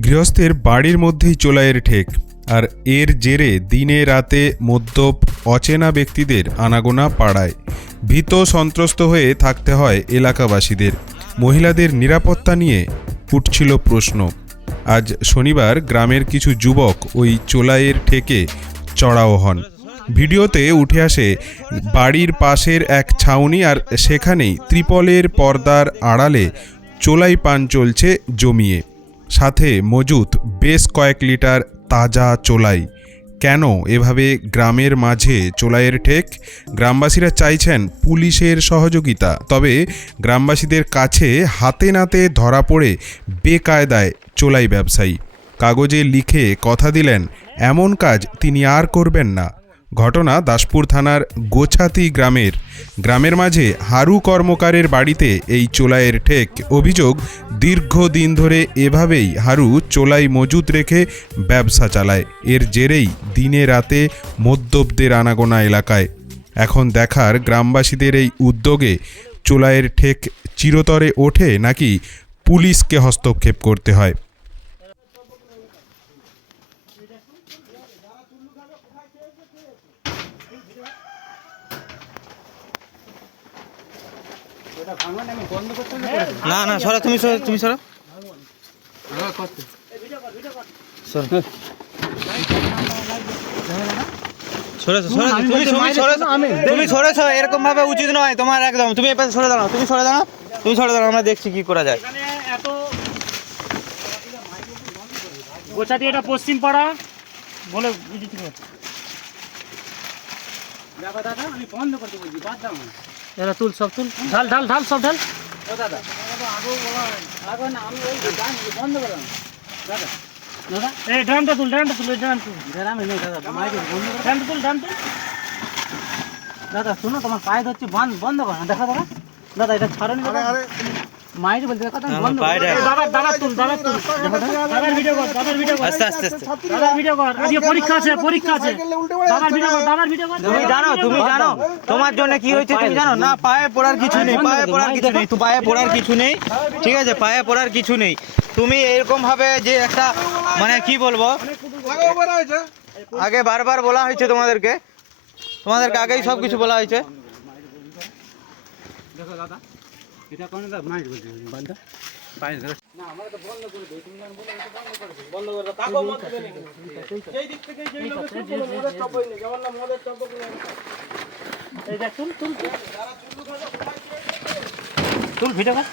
গৃহস্থের বাড়ির মধ্যেই চোলাইয়ের ঠেক, আর এর জেরে দিনে রাতে মদ্যপ অচেনা ব্যক্তিদের আনাগোনা পাড়ায়। ভীত সন্ত্রস্ত হয়ে থাকতে হয় এলাকাবাসীদের। মহিলাদের নিরাপত্তা নিয়ে উঠছিল প্রশ্ন। আজ শনিবার গ্রামের কিছু যুবক ওই চোলাইয়ের ঠেকে চড়াও হন। ভিডিওতে উঠে আসে, বাড়ির পাশের এক ছাউনি আর সেখানেই ত্রিপলের পর্দার আড়ালে চোলাই পান চলছে জমিয়ে। সাথে মজুত বেশ কয়েক লিটার তাজা চোলাই। কেন এভাবে গ্রামের মাঝে চোলাইয়ের ঠেক? গ্রামবাসীরা চাইছেন পুলিশের সহযোগিতা। তবে গ্রামবাসীদের কাছে হাতে নাতে ধরা পড়ে বেকায়দায় চোলাই ব্যবসায়ী। কাগজে লিখে কথা দিলেন, এমন কাজ তিনি আর করবেন না। ঘটনা দাসপুর থানার গোছাতি গ্রামের। গ্রামের মাঝে হারু কর্মকারের বাড়িতে এই চোলাইয়ের ঠেক। অভিযোগ, দীর্ঘদিন ধরে এভাবেই হারু চোলাই মজুত রেখে ব্যবসা চালায়। এর জেরেই দিনে রাতে মদ্যপদের আনাগোনা এলাকায়। এখন দেখার গ্রামবাসীদের এই উদ্যোগে চোলাইয়ের ঠেক চিরতরে ওঠে নাকি পুলিশকে হস্তক্ষেপ করতে হয়। না না সরা তুমি সরা তুমি সরা। তুমি সরেছো, উচিত নয় তোমার একদম তুমি সরে তুমি সরে তুমি সরে দাঁড়াও আমরা দেখছি কি করা যায়। গোছাটি এটা পশ্চিম পাড়া বলে বুঝি ঠিক আছে এরা তুল সব তুল। ঢাল ঢাল ঢাল সব ঢাল। দাদা এই ড্রামটা তুল ড্রামটা তুল এই ড্রাম তুল। ড্রামটা তুল ড্রাম তুল। দাদা শোনো তোমার পায়ে ধরছি বন্ধ বন্ধ করো না। দেখো দাদা। দাদা এটা ছাড়ো নি দাদা। মাইরি বলতে দেখো তুমি বন্ধ দাদা দাদা তুল দাদা তুল। দাদার ভিডিও কর দাদার ভিডিও কর। আস্তে আস্তে আস্তে। দাদার ভিডিও কর। আজকে পরীক্ষা আছে পরীক্ষা আছে। দাদার ভিডিও কর দাদার ভিডিও কর। তুমি জানো তুমি জানো। তোমার জন্য কি হয়েছে তুমি জানো? না পায়ে পড়ার কিছু নেই পায়ে পড়ার কিছু নেই তো পায়ে পড়ার কিছু নেই। ঠিক আছে পায়ে পড়ার কিছু নেই। তুমি এরকম ভাবে যে একটা মানে কি বলব? আগে বারবার বলা হয়েছে তোমাদেরকে। তোমাদেরকে আগেই সব কিছু বলা হয়েছে। এই দেখ তুল তুল তুল। তুল ভিডিও কর।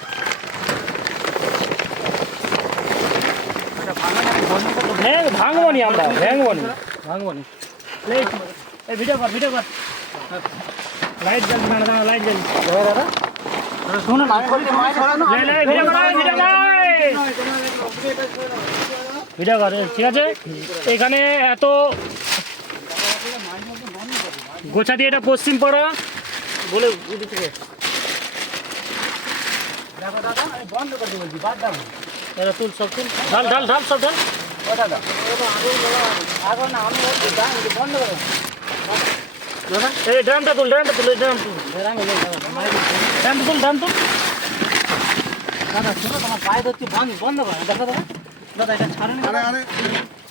ভ্যাং ভাঙবনি আমরা ভ্যাংবনি। ভাঙবনি। এই এই ভিডিও কর ভিডিও কর। লাইট জ্বাল না না লাইট জ্বাল দাদা শোনো না আমি বলছি মাইরি শোনো লে লে ভিডিও কর ভিডিও কর ভিডিও কর ঠিক আছে? এখানে এত গোছা দিয়ে এটা পশ্চিম পাড়া। বলে তুল সব তুল। ঢাল ঢাল ঢাল সব ঢাল। দাদা বন্ধ করো এই ড্রামটা তুল ড্রামটা তুল ড্রাম তুল। ড্রাম তুল ড্রাম তুল। দাদা, শোনো, তোমার পায়ে ধরছি বন্ধ বন্ধ করো। দেখো দাদা দাদা, এটা ছাড়ো নি দাদা